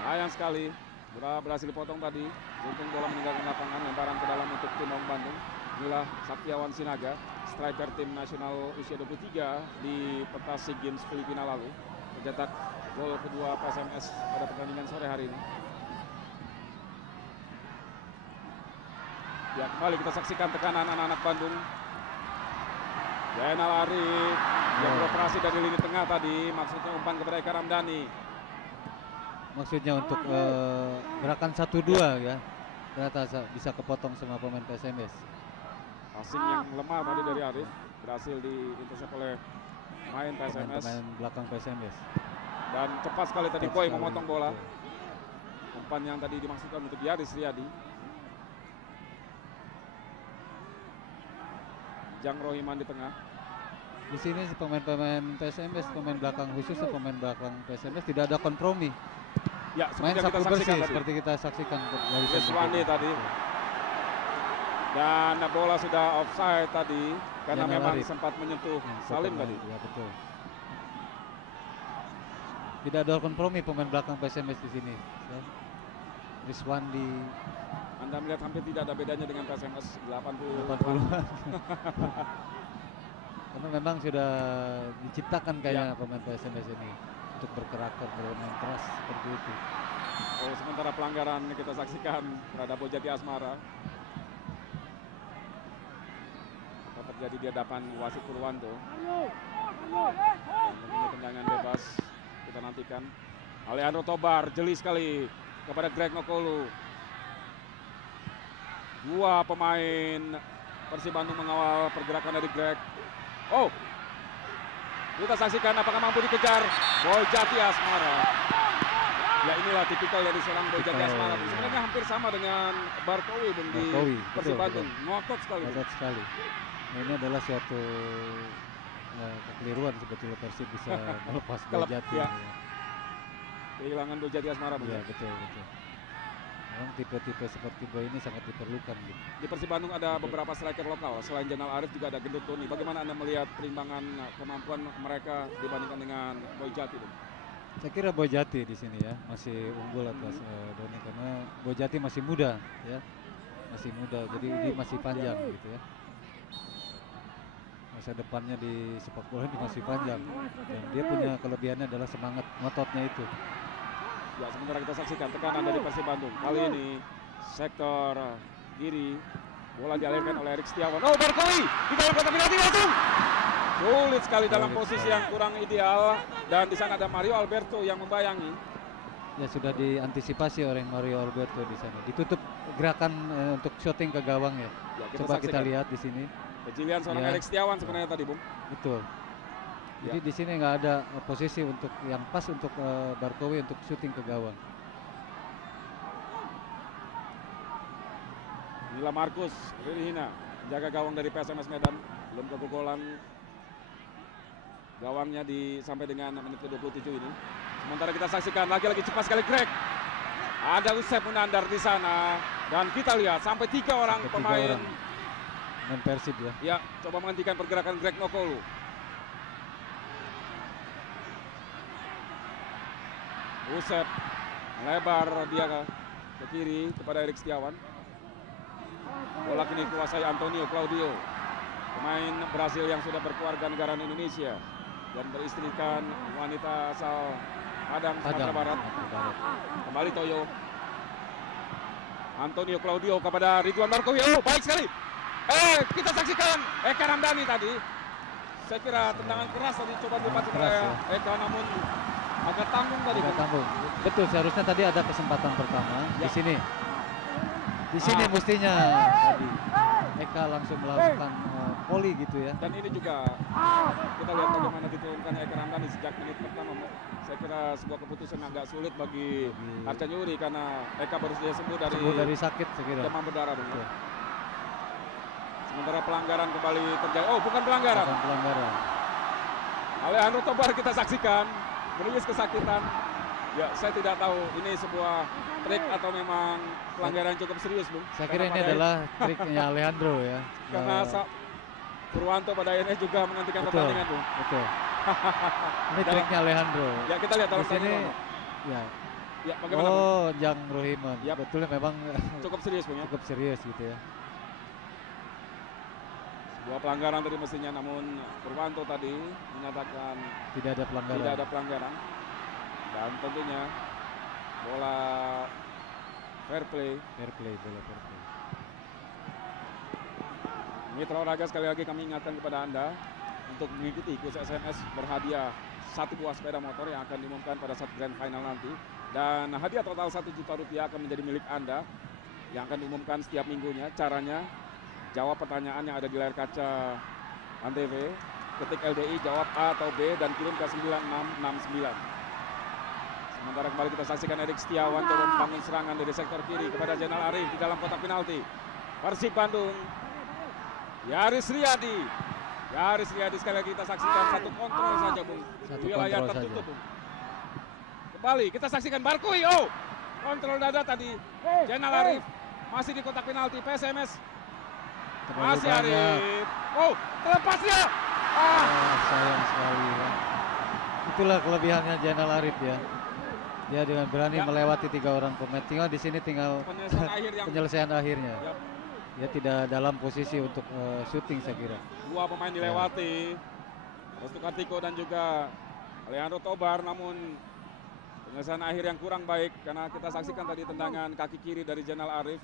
Sayang sekali, berhasil dipotong tadi. Untung bola meninggalkan lapangan, lemparan ke dalam untuk tim Maung Bandung. Inilah Saktiawan Sinaga, striker tim nasional usia 23 di pentas SEA Games Filipina lalu. Mencetak gol kedua PSMS pada pertandingan sore hari ini. Ya, kembali kita saksikan tekanan anak-anak Bandung. Zainal Arif yang beroperasi dari lini tengah tadi, maksudnya umpan kepada Eka Ramdhani. Maksudnya untuk gerakan 1-2 ya. Ternyata bisa kepotong sama pemain PSMS. Passing yang lemah tadi dari Arif berhasil diintersep oleh pemain PSMS. Pemain belakang PSMS. Dan cepat sekali tadi Boy memotong bola. Umpan yang tadi dimaksudkan untuk Yaris Riyadi. Jang Rohiman di tengah. Di sini pemain-pemain PSMS, pemain belakang khususnya pemain belakang PSMS tidak ada kompromi. Ya, Main seperti yang sapu kita bersih saksikan tadi. seperti kita saksikan dari Yeswandi tadi. Dan bola sudah offside tadi karena Zainal memang Arif. sempat menyentuh Salim tadi. Ya betul. Tidak ada kompromi pemain belakang PSMS di sini. Ya. Rizwandi Anda melihat hampir tidak ada bedanya dengan PSMS 80. 80-an. Karena memang sudah diciptakan kayaknya pemain PSMS ini untuk berkarakter, bermain keras seperti itu. Oh, sementara pelanggaran kita saksikan terhadap Bojati Asmara. Apa terjadi di hadapan wasit Purwanto. Dan ini tendangan bebas kita nantikan. Alejandro Tobar jeli sekali kepada Greg Nokolu. 2 pemain Persib Bandung mengawal pergerakan dari Greg. Oh, kita saksikan apakah mampu dikejar Bojati Asmara. Ya, inilah tipikal dari seorang Bojati Asmara. Sebenarnya hampir sama dengan Barkowi Bung, di Persib Bandung. Ngotot sekali. Ngotot sekali. Nah, ini adalah suatu kekeliruan sebetulnya Persib bisa melepas Bojati. Ya. Kehilangan Bojati Asmara. Iya, betul. Memang tipe-tipe seperti Boy ini sangat diperlukan gitu. Di Persib Bandung ada beberapa striker lokal. Selain Zainal Arif juga ada Gendut Tony. Bagaimana Anda melihat perimbangan kemampuan mereka dibandingkan dengan Bojati? Saya kira Bojati di sini ya masih unggul atas Doni karena Bojati masih muda ya. Masih muda jadi dia masih panjang gitu ya. Masa depannya di sepak bola ini masih panjang. Dan dia punya kelebihannya adalah semangat ngototnya itu. Ya, sementara kita saksikan tekanan dari Persib Bandung. Kali ini sektor kiri, bola dialirkan oleh Erik Setiawan. Oh, Barkowi di dalam kotak penalti langsung. Sulit sekali dalam posisi yang kurang ideal, dan di sana ada Mario Alberto yang membayangi. Ya, sudah diantisipasi oleh Mario Alberto di sana. Ditutup gerakan untuk shooting ke gawang ya. Coba kita lihat di sini. Kejelian seorang Erik Setiawan sebenarnya tadi, Bung. Betul. Jadi di sini nggak ada posisi untuk yang pas untuk Barkowi untuk syuting ke gawang. Inilah Markus Ririhina, jaga gawang dari PSMS Medan, belum kebobolan gawangnya sampai dengan menit ke-27 ini. Sementara kita saksikan lagi-lagi cepat sekali Greg. Ada Usep Munandar di sana, dan kita lihat sampai 3 orang pemain Persib ya. Ya, coba menghentikan pergerakan Greg Nokolu. Usep melebar dia ke kiri kepada Erik Setiawan. Bola kini dikuasai Antonio Claudio, pemain Brasil yang sudah berkeluarga negaraan Indonesia dan beristrikan wanita asal Padang, Sumatera Barat. Kembali Toyo. Antonio Claudio kepada Ridwan Barkowi. Oh, baik sekali. Kita saksikan Eka Ramdhani tadi. Saya kira tendangan keras tadi coba dipakai oleh Eka, namun agak tanggung tadi. Betul, seharusnya tadi ada kesempatan pertama di sini. Di sini mestinya tadi Eka langsung melakukan volley gitu ya. Dan ini juga kita lihat bagaimana diturunkan Eka Ramdhani sejak menit pertama. Saya kira sebuah keputusan agak sulit bagi Arcan Yuri karena Eka baru saja sembuh dari sakit saya kira. demam berdarah. Sementara pelanggaran kembali terjadi. Oh, bukan pelanggaran. Bukan pelanggaran. Alejandro Tobar kita saksikan menangis kesakitan. Ya, saya tidak tahu ini sebuah trik atau memang pelanggaran cukup serius, Bung. Saya kira ini adalah triknya Alejandro ya. Karena Purwanto pada akhirnya juga menghentikan pertandingan, Bung. Betul. Ini triknya Alejandro. Ya, kita lihat dalam Di sini tandingan. ya. Ya, bagaimana, Bung? Oh, Jang Rohiman. Yap. Betulnya memang Cukup serius, Bung, ya. cukup serius gitu ya. Sebuah pelanggaran tadi mestinya, namun Purwanto tadi menyatakan Tidak ada pelanggaran. tidak ada pelanggaran. Dan tentunya bola fair play. Fair play, bola fair play. Mitra olahraga, sekali lagi kami ingatkan kepada Anda untuk mengikuti kuis SMS berhadiah 1 buah sepeda motor yang akan diumumkan pada saat grand final nanti. Dan hadiah total 1 juta rupiah akan menjadi milik Anda yang akan diumumkan setiap minggunya. Caranya, jawab pertanyaan yang ada di layar kaca Antv, ketik LDI, jawab A atau B dan kirim ke 9669. Sementara kembali kita saksikan Erik Setiawan coba membangun serangan dari sektor kiri kepada Zainal Arif di dalam kotak penalti. Persib Bandung, Yaris Riyadi. Yaris Riyadi sekali lagi kita saksikan satu kontrol saja, Bung. Satu Di wilayah kontrol tertutup, saja. Bung. Kembali kita saksikan Barkui. Oh, kontrol dada tadi. Zainal Arif masih di kotak penalti. PSMS Terlalu masih banyak. Arif. Oh, terlepas dia. Sayang sekali ya. Itulah kelebihannya Zainal Arif ya. Dia dengan berani Ya. melewati 3 orang pemain. Tinggal di sini tinggal Penyelesaian akhir yang penyelesaian akhirnya. Yap. Dia tidak dalam posisi untuk syuting saya kira. 2 pemain dilewati. Restu Kartiko dan juga Alejandro Tobar, namun penyelesaian akhir yang kurang baik karena kita saksikan tadi tendangan kaki kiri dari Zainal Arif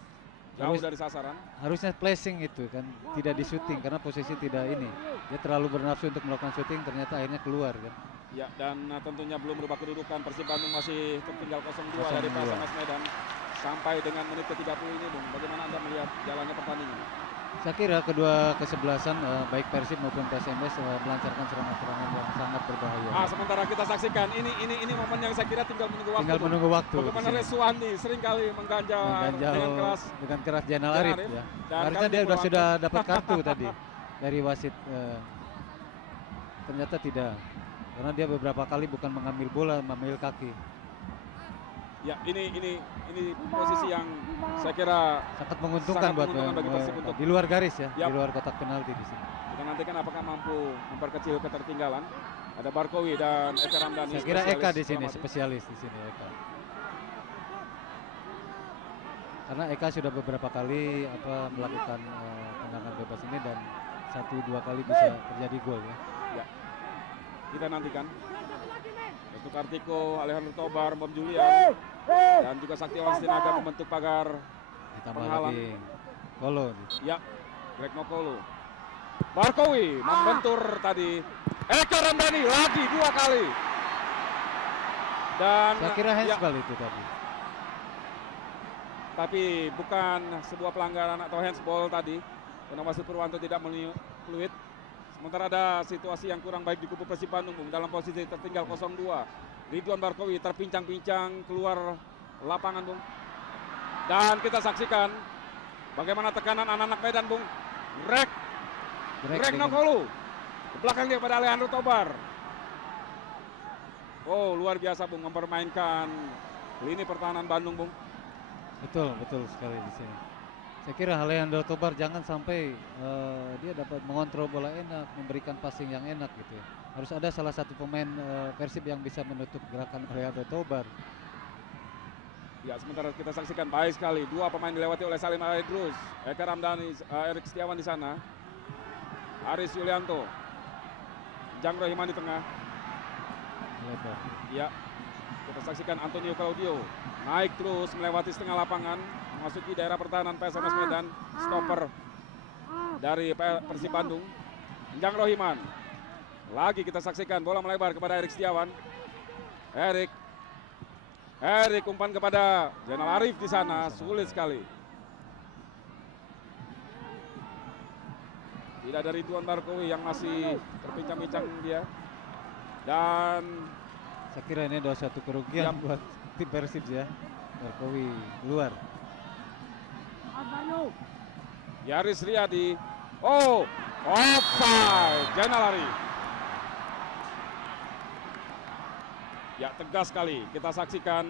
jauh dari sasaran. Harusnya placing itu kan tidak di syuting karena posisi tidak ini. Dia terlalu bernafsu untuk melakukan syuting, ternyata akhirnya keluar kan. Ya, dan tentunya belum berubah kedudukan. Persib Bandung masih tertinggal 0-2 dari 0-2. PSMS Medan sampai dengan menit ke-30 ini, Bung. Bagaimana Anda melihat jalannya pertandingan? Saya kira kedua kesebelasan baik Persib maupun PSMS melancarkan serangan-serangan yang sangat berbahaya. Sementara kita saksikan ini momen yang saya kira tinggal menunggu waktu. Tinggal Bung. menunggu waktu. Bagaimana di sini. Reswandi seringkali mengganjal dengan keras. Zainal Zainal Arif Arif. ya. Dan Harusnya kami dia Purwanto. sudah dapat kartu tadi dari wasit. Ternyata tidak. Karena dia beberapa kali bukan mengambil bola, mengambil kaki. Ya, ini posisi yang saya kira Sangat menguntungkan Sangat buat menguntungkan bagi Persib untuk- di luar garis ya, Yap. di luar kotak penalti di sini. kita nantikan apakah mampu memperkecil ketertinggalan. Ada Barkowi dan Eka Ramdhani. Saya kira Eka spesialis di sini, bola mati. spesialis di sini Eka. Karena Eka sudah beberapa kali melakukan tendangan bebas ini dan 1-2 kali bisa terjadi gol ya. Kita nantikan. Restu Kartiko, Alejandro Tobar, Bom Julian, dan juga Saktiawan Sinaga membentuk pagar. Ditambah Penghalang. lagi Kolo. Ya, Greg Nokolo. Barkowi membentur tadi. Eka Ramdhani lagi 2 kali. Dan Saya kira ya, handsball itu tadi. tapi bukan sebuah pelanggaran atau handsball tadi. Karena wasit Purwanto tidak fluid. Sementara ada situasi yang kurang baik di kubu Persib Bandung, Bung, dalam posisi tertinggal 0-2. Ridwan Barkowi terpincang-pincang keluar lapangan, Bung. Dan kita saksikan bagaimana tekanan anak-anak Medan, Bung. Greg dengan- Nokolo. Ke belakang dia pada Alejandro Tobar. Oh, luar biasa, Bung, mempermainkan lini pertahanan Bandung, Bung. Betul sekali di sini. Saya kira Alejandro Tobar jangan sampai dia dapat mengontrol bola enak, memberikan passing yang enak gitu ya. Harus ada salah satu pemain Persib yang bisa menutup gerakan Alejandro Tobar. Ya, sementara kita saksikan baik sekali 2 pemain dilewati oleh Salim Aidrus, Eka Ramdhani, Erik Setiawan di sana, Aris Yulianto, Jang Rohiman di tengah. Lebar. Ya, kita saksikan Antonio Claudio naik terus melewati setengah lapangan, memasuki daerah pertahanan PSMS Medan, stopper dari Persib Bandung, Jang Rohiman. Lagi kita saksikan bola melebar kepada Erik Setiawan. Erik umpan kepada Zainal Arif di sana, sulit sekali. Tidak ada Ridwan Barkowi yang masih terpincang-pincang dia. Dan Saya kira ini ada satu kerugian buat tim Persib ya. Barkowi keluar. Yaris Riyadi Oh, offside. Zainal Arif. Ya, tegas sekali kita saksikan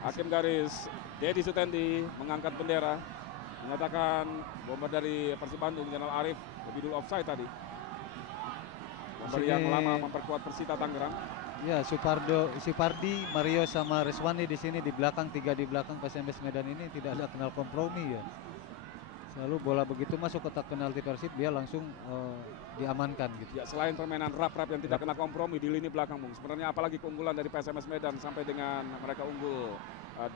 hakim garis Dedi Sutendi mengangkat bendera menyatakan bomber dari Persib Bandung Zainal Arif lebih dulu offside tadi. Bomber yang lama memperkuat Persita Tangerang. Ya, Supardi, Mario sama Reswani di sini di belakang, 3 di belakang PSMS Medan ini tidak ada kenal kompromi ya. Selalu bola begitu masuk kotak penalti Persib dia langsung diamankan gitu. Ya, selain permainan rap-rap yang tidak kena kompromi di lini belakang, Bung. Sebenarnya apalagi keunggulan dari PSMS Medan sampai dengan mereka unggul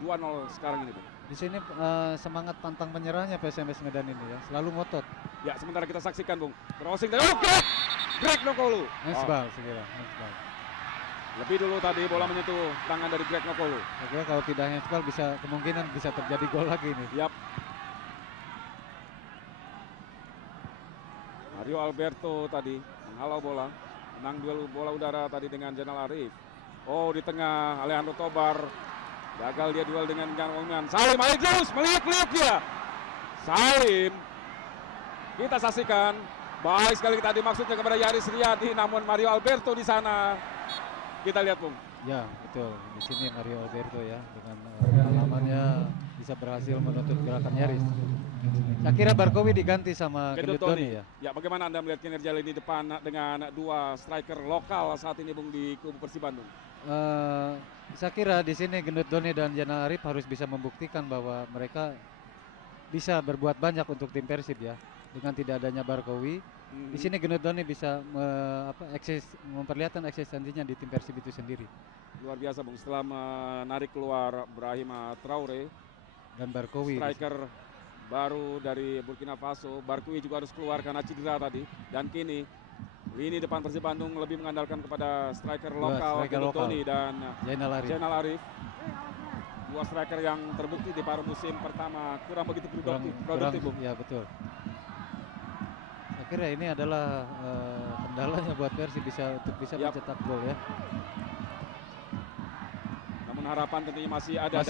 2-0 sekarang ini, Bung. Di sini semangat pantang menyerahnya PSMS Medan ini ya, selalu ngotot. Ya, sementara kita saksikan, Bung. Crossing dari Greg Nokolu. Handsball segera, handsball. Lebih dulu tadi bola menyentuh tangan dari Greg Nokolu. Saya kira kalau tidak handsball kemungkinan bisa terjadi gol lagi nih. Yap. Mario Alberto tadi menghalau bola, menang duel bola udara tadi dengan Zainal Arif. Oh, di tengah Alejandro Tobar gagal dia duel dengan Jan Wongman. Salim Aidrus meliuk-liuk dia. Salim, kita saksikan baik sekali tadi maksudnya kepada Yaris Riyadi, namun Mario Alberto di sana. Kita lihat, Bung. Ya, betul. Di sini Mario Alberto ya dengan pengalamannya bisa berhasil menuntut gerakan Yaris. Saya kira Barkowi diganti sama Gendut Doni ya. Ya, bagaimana Anda melihat kinerja lini depan dengan dua striker lokal saat ini, Bung, di kubu Persib Bandung? Saya kira di sini Gendut Doni dan Zainal Arif harus bisa membuktikan bahwa mereka bisa berbuat banyak untuk tim Persib ya. Dengan tidak adanya Barkowi, di sini Gendut Doni bisa memperlihatkan eksistensinya di tim Persib itu sendiri. Luar biasa, Bung, setelah menarik keluar Brahima Traore Dan Barkowi. Striker baru dari Burkina Faso. Barkowi juga harus keluar karena cedera tadi. Dan kini lini depan Persib Bandung lebih mengandalkan kepada striker lokal Gendut Doni dan Zainal Arif. Dua striker yang terbukti di paruh musim pertama kurang begitu produktif, Bung. Ya, betul. Saya kira ini adalah kendalanya buat Persib bisa mencetak gol ya. Namun harapan tentunya masih ada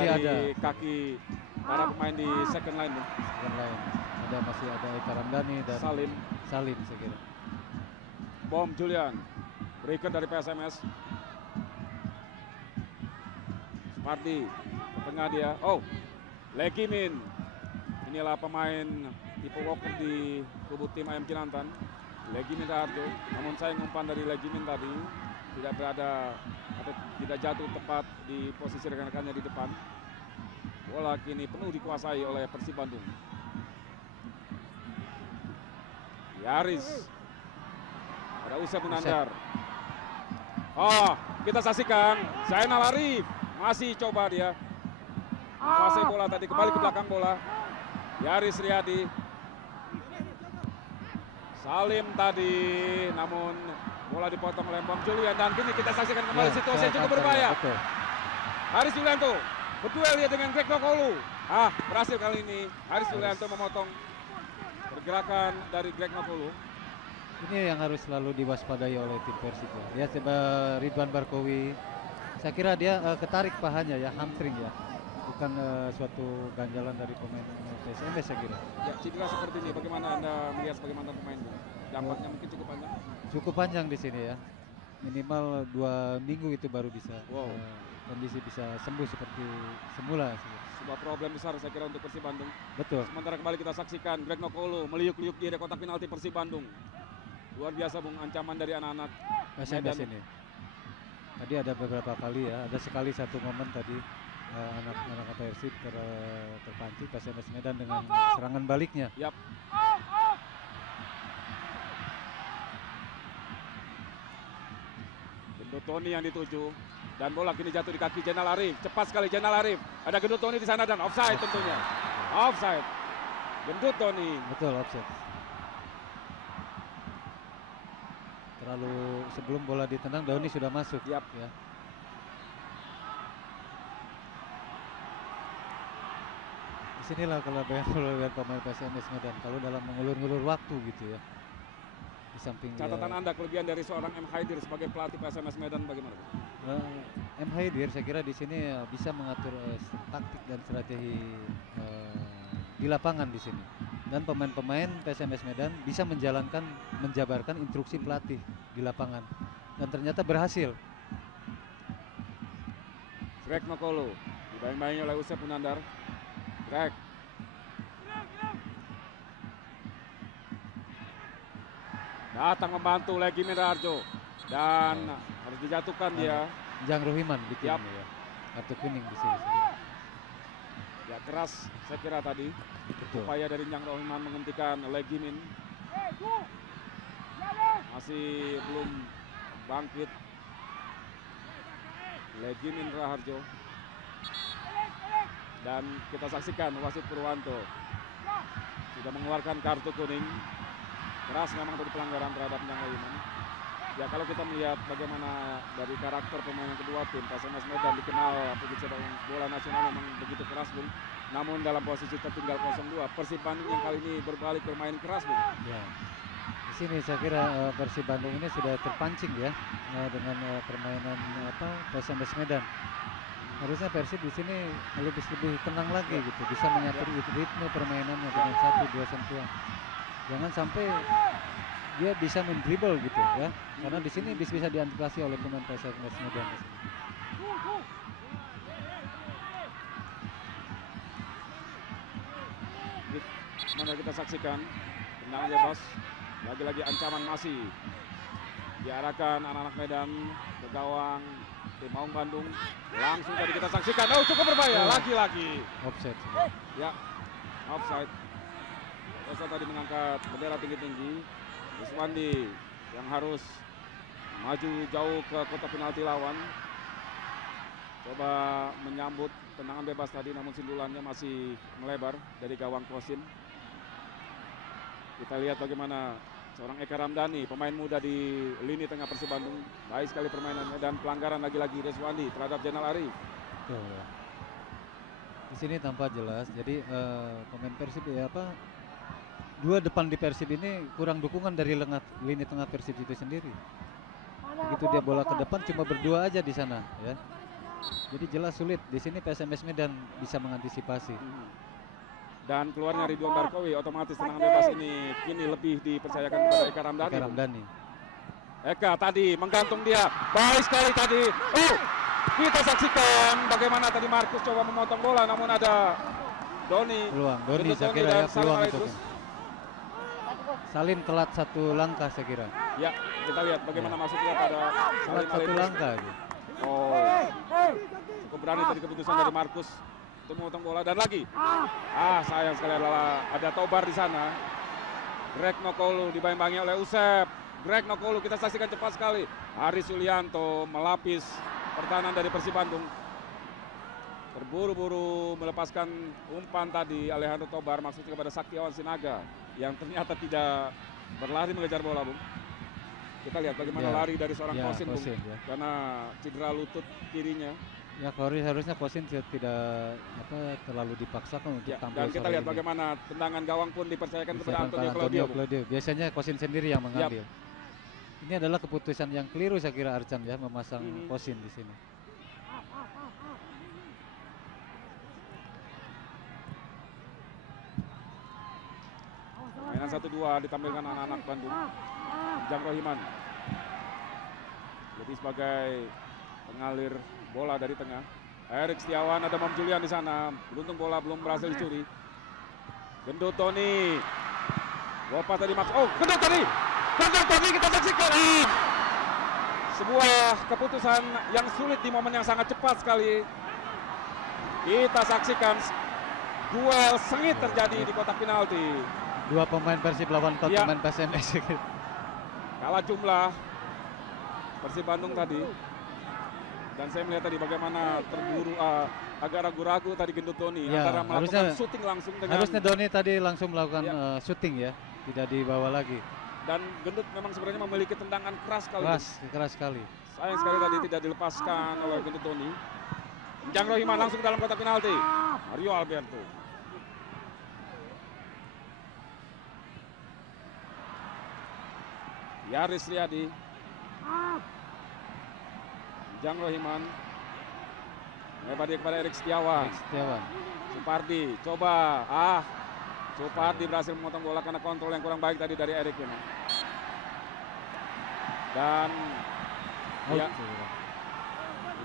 kaki para pemain di second line, Bung. Second line. Masih ada Eka Ramdhani dan Salim saya kira. Bom Julian, breaker dari PSMS. Supardi, ke tengah dia. Oh, Lekimin. Inilah pemain tipe Walker di kubu tim Ayam Kinantan. Legimin Raharjo. Namun sayang umpan dari Legimin tadi tidak berada atau tidak jatuh tepat di posisi rekan-rekannya di depan. Bola kini penuh dikuasai oleh Persib Bandung. Yaris. Ada Usep Munandar. Oh, kita saksikan Zainal Arif masih coba dia menguasai bola tadi, kembali ke belakang bola. Yaris Riyadi. Salim tadi, namun bola dipotong oleh Bom Julian dan kini kita saksikan kembali situasi yang cukup berbahaya. Haris Julianto berduel dia dengan Greg Nokolu. Berhasil kali ini Haris Julianto memotong pergerakan dari Greg Nokolu. Ini yang harus selalu diwaspadai oleh tim Persib ya. Dia coba Ridwan Barkowi. Saya kira dia ketarik pahanya ya, hamstring ya. Bukan suatu ganjalan dari pemain PSMS saya kira. Ya, cedera seperti ini bagaimana Anda melihat sebagai mantan pemain? Dampaknya mungkin cukup panjang? Cukup panjang di sini ya. Minimal 2 minggu itu baru bisa kondisi bisa sembuh seperti semula. Sebuah problem besar saya kira untuk Persib Bandung. Betul. Sementara kembali kita saksikan Greg Nokolu meliuk-liuk di kotak penalti Persib Bandung. Luar biasa, Bung, ancaman dari anak-anak PSMS ini. Tadi ada beberapa kali ya, ada sekali satu momen tadi anak-anak Persib terpancing PSMS Medan dengan serangan baliknya. Yap. Gendut Doni yang dituju dan bola kini jatuh di kaki Zainal Arif. Cepat sekali Zainal Arif. Ada Gendut Doni di sana dan offside tentunya. Offside. Gendut Doni. Betul, offside. Terlalu sebelum bola ditendang Doni sudah masuk. Yap. Ya. Disinilah kalau lihat pemain PSMS Medan kalau dalam mengulur-ngulur waktu gitu ya. Di samping catatan Anda kelebihan dari seorang M. Haidir sebagai pelatih PSMS Medan bagaimana? M. Haidir saya kira di sini bisa mengatur taktik dan strategi di lapangan di sini. dan pemain-pemain PSMS Medan bisa menjabarkan instruksi pelatih di lapangan, dan ternyata berhasil. Greg Nokolo dibayang-bayangi oleh Usep Munandar. Greg datang membantu lagi Raharjo dan harus dijatuhkan dia. Jang Rohiman bikin Yap. ya, kartu kuning di sini. Saudara. Ya keras saya kira tadi Betul. upaya dari Jang Rohiman menghentikan Legimin. Masih belum bangkit Legimin Raharjo. Dan kita saksikan wasit Purwanto sudah mengeluarkan kartu kuning. Keras memang tadi pelanggaran terhadap Jang Rohiman. Ya kalau kita melihat bagaimana dari karakter pemain kedua tim, PSMS Medan dikenal begitu sepak bola nasional memang begitu keras, Bung. Namun dalam posisi tertinggal 0-2, Persib Bandung yang kali ini berbalik bermain keras, Bung. Ya. Di sini saya kira Persib Bandung ini sudah terpancing ya dengan permainan PSMS Medan. Harusnya Persib di sini lebih tenang lagi gitu, bisa mengatur ritme permainannya dengan 1-2 sentuhan. Jangan sampai dia bisa mendribble gitu ya, karena di sini bisa diantisipasi oleh pemain PSMS Medan. Mana kita saksikan tendangan bebas, lagi-lagi ancaman masih diarahkan anak-anak Medan ke gawang tim Maung Bandung. Langsung tadi kita saksikan, oh cukup berbahaya, lagi-lagi Offside. ya, offside. Kosa tadi mengangkat bendera tinggi-tinggi. Iswandi yang harus maju jauh ke kotak penalti lawan. Coba menyambut tendangan bebas tadi, namun sindulannya masih melebar dari gawang Kosin. Kita lihat bagaimana seorang Eka Ramdhani, pemain muda di lini tengah Persib Bandung. Baik sekali permainannya dan pelanggaran lagi-lagi Reswandi terhadap Jenal Ari. Betul, ya. Di sini tampak jelas. Jadi pemain Persib dua depan di Persib ini kurang dukungan dari lini tengah Persib itu sendiri. Begitu dia bola ke depan cuma berdua aja di sana ya. Jadi jelas sulit di sini PSMS Medan bisa mengantisipasi. Dan keluarnya Ridwan Barkowi, otomatis tendangan bebas ini kini lebih dipercayakan kepada Eka Ramdhani. Eka Ramdhani. Eka tadi menggantung dia, baik sekali tadi. Oh, kita saksikan bagaimana tadi Markus coba memotong bola, namun ada Doni. Doni saya kira ya peluang itu. Salin telat satu langkah saya kira. Ya, kita lihat bagaimana masuknya pada Telat satu langkah. Oh, cukup berani tadi keputusan dari Markus untuk memotong bola dan lagi. Sayang sekali adalah ada Tobar di sana. Greg Nokolo dibayang-bayangi oleh Usep. Greg Nokolo kita saksikan cepat sekali. Haris Yulianto melapis pertahanan dari Persib Bandung. Terburu-buru melepaskan umpan tadi Alejandro Tobar maksudnya kepada Saktiawan Sinaga yang ternyata tidak berlari mengejar bola, Bung. Kita lihat bagaimana lari dari seorang Kosin, Bung, karena cedera lutut kirinya. Ya harusnya Kosin tidak terlalu dipaksakan untuk tampil. Dan kita lihat bagaimana tendangan gawang pun dipercayakan kepada Antonio Claudio. Biasanya Kosin sendiri yang mengambil. Ini adalah keputusan yang keliru saya kira Arcan ya, memasang Kosin di sini. Mainan 1-2 ditampilkan anak-anak Bandung. Jang Rohiman jadi sebagai pengalir bola dari tengah. Erik Setiawan, ada Mam Julian di sana. Beruntung bola belum berhasil dicuri. Gendut Tony. Lopa tadi Max. Oh, Gendut Tony. Gendut Tony kita saksikan. Sebuah keputusan yang sulit di momen yang sangat cepat sekali. Kita saksikan duel sengit terjadi di kotak penalti. Dua pemain Persib lawan pemain PSMS. Kalah jumlah Persib Bandung tadi. Dan saya melihat tadi bagaimana terburu agak ragu-ragu tadi Gendut Doni antara melakukan syuting langsung dengan harusnya Doni tadi langsung melakukan syuting ya, tidak dibawa lagi. Dan Gendut memang sebenarnya memiliki tendangan keras sekali. Keras sekali. Sayang sekali tadi tidak dilepaskan oleh Gendut Doni. Jang Rohiman langsung dalam kotak penalti. Mario Alberto. Yaris Liadi. Jang Rohiman lebar dia kepada Erik Setiawan. Setiawan. Supardi coba Supardi berhasil memotong bola karena kontrol yang kurang baik tadi dari Erik ini. Dan Out, ya, saya kira.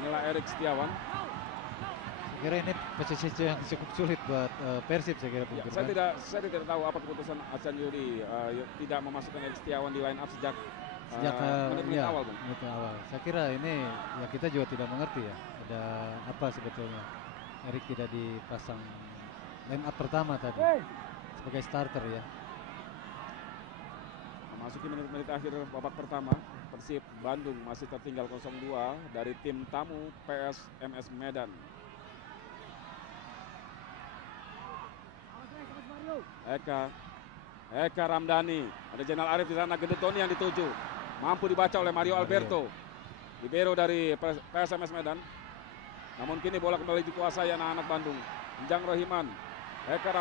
inilah Erik Setiawan. Saya kira ini posisi yang cukup sulit buat Persib, saya kira, Bung Ya, Firman. saya tidak tahu apa keputusan Acan Yuri tidak memasukkan Erik Setiawan di line up sejak Sejak menit-menit ya, awal, Bung. menit awal. Saya kira ini ya kita juga tidak mengerti ya. Ada apa sebetulnya Erik tidak dipasang line up pertama tadi sebagai starter ya. Memasuki menit-menit akhir babak pertama, Persib Bandung masih tertinggal 0-2 dari tim tamu PSMS Medan. Eka Ramdhani, ada Jenal Arif di sana, Gendut Tony yang dituju, mampu dibaca oleh Mario Alberto, libero dari PSMS Medan. Namun kini bola kembali dikuasai anak-anak Bandung. Enjang Rohiman, Eka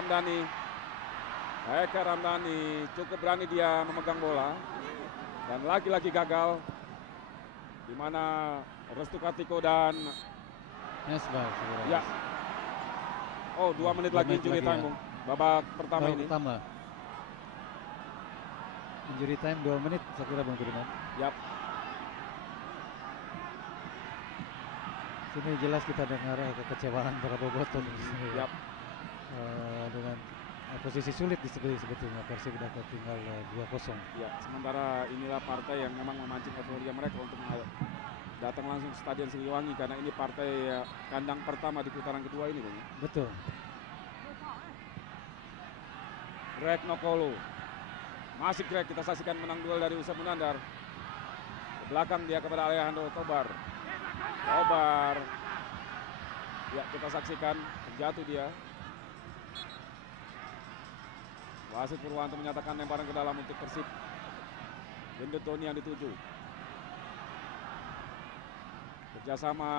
Ramdhani cukup berani dia memegang bola dan lagi-lagi gagal, di mana Restu Kartiko dan Nesbal, saya kira. ya, 2 menit lagi injury time, ya. Bung. Babak pertama Babak ini. pertama. Injury time 2 menit, saya kira, Bung Firman. Yap. Sini jelas kita dengar kekecewaan para bobotoh di sini. Ya. Yap. Dengan posisi sulit sebetulnya Persib sudah tertinggal 2-0. Ya, sementara inilah partai yang memang memancing euforia mereka untuk datang langsung ke Stadion Siliwangi karena ini partai kandang pertama di putaran kedua ini, Bung. Betul. Greg Nokolo. Masih Greg, kita saksikan menang duel dari Usep Munandar. Ke belakang dia kepada Alejandro Tobar. Ya, kita saksikan terjatuh dia. Wasit Purwanto menyatakan lemparan ke dalam untuk Persib. Gendut Tony yang dituju. Kerjasama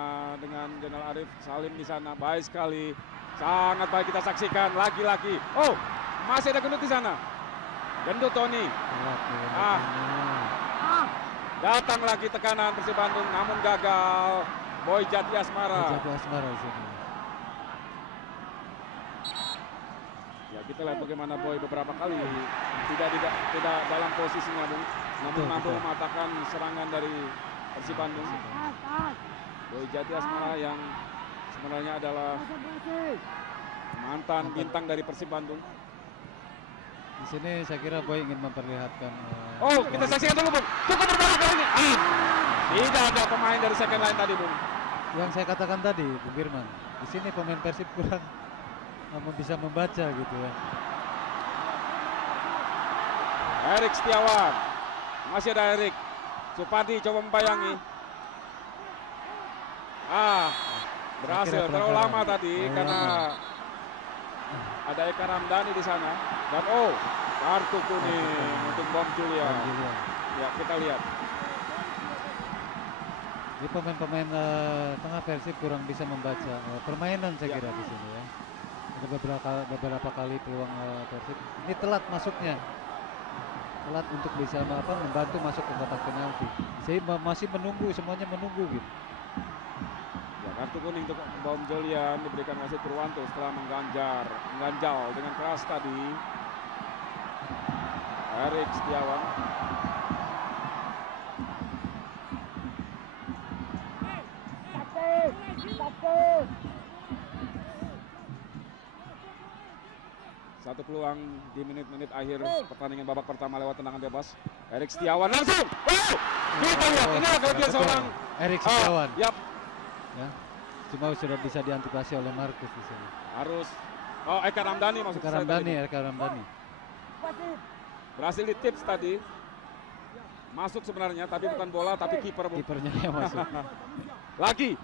dengan Jenal Arif Salim di sana, baik sekali. Sangat baik kita saksikan lagi-lagi. Oh, masih ada Gendut di sana. Gendut Tony. Datang lagi tekanan Persib Bandung, namun gagal. Boy Jati Asmara. Jati Asmara di sini. Ya, kita lihat bagaimana Boy beberapa kali tidak dalam posisinya, Bung. Namun mampu mematahkan serangan dari Persib Bandung. Boy Jati Asmara yang sebenarnya adalah mantan bintang dari Persib Bandung. Di sini saya kira Boy ingin memperlihatkan. Kita saksikan dulu, Bung. Cukup berbahaya kali ini. Tidak ada pemain dari second line tadi, Bung. Yang saya katakan tadi, Bung Firman. Di sini pemain Persib kurang bisa membaca gitu ya. Erik Setiawan. Masih ada Erik. Supardi coba membayangi. Berhasil. Terlalu lama tadi karena ada Eka Ramdhani di sana. Dan kartu kuning untuk Bom Julian. Ya, kita lihat. Jadi pemain-pemain tengah Persib kurang bisa membaca permainan saya kira di sini ya. Ada beberapa kali peluang Persib. Ini telat masuknya. Telat untuk bisa membantu masuk ke kotak penalti. Saya masih menunggu, semuanya menunggu gitu. Ya, kartu kuning untuk Bom Julian diberikan wasit Purwanto setelah mengganjal dengan keras tadi. Erik Setiawan. Satu peluang di menit-menit akhir pertandingan babak pertama lewat tendangan bebas. Erik Setiawan langsung. Kita lihat inilah kelebihan seorang Erik Setiawan. Yap. Ya. Cuma sudah bisa diantisipasi oleh Markus di sini. Harus Eka Ramdhani maksud saya tadi. Eka Ramdhani. Berhasil di tips tadi. Masuk sebenarnya tapi bukan bola tapi kiper. Kipernya yang masuk. Lagi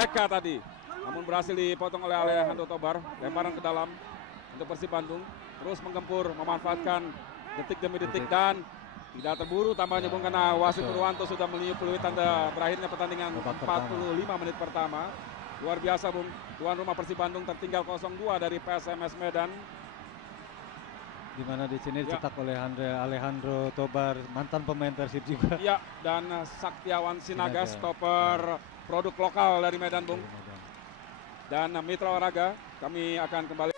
Eka tadi. Namun berhasil dipotong oleh Alejandro Tobar. Lemparan ke dalam untuk Persib Bandung. Terus menggempur, memanfaatkan detik demi detik dan tidak terburu tambahnya, Bung, karena wasit Purwanto sudah meniup peluit tanda berakhirnya pertandingan 45 menit pertama. Luar biasa, Bung. Tuan rumah Persib Bandung tertinggal 0-2 dari PSMS Medan. Di mana di sini dicetak oleh Alejandro Tobar, mantan pemain Persib juga. Ya, dan Saktiawan Sinaga, stopper produk lokal dari Medan, Bung. Dan Mitra Olahraga, kami akan kembali.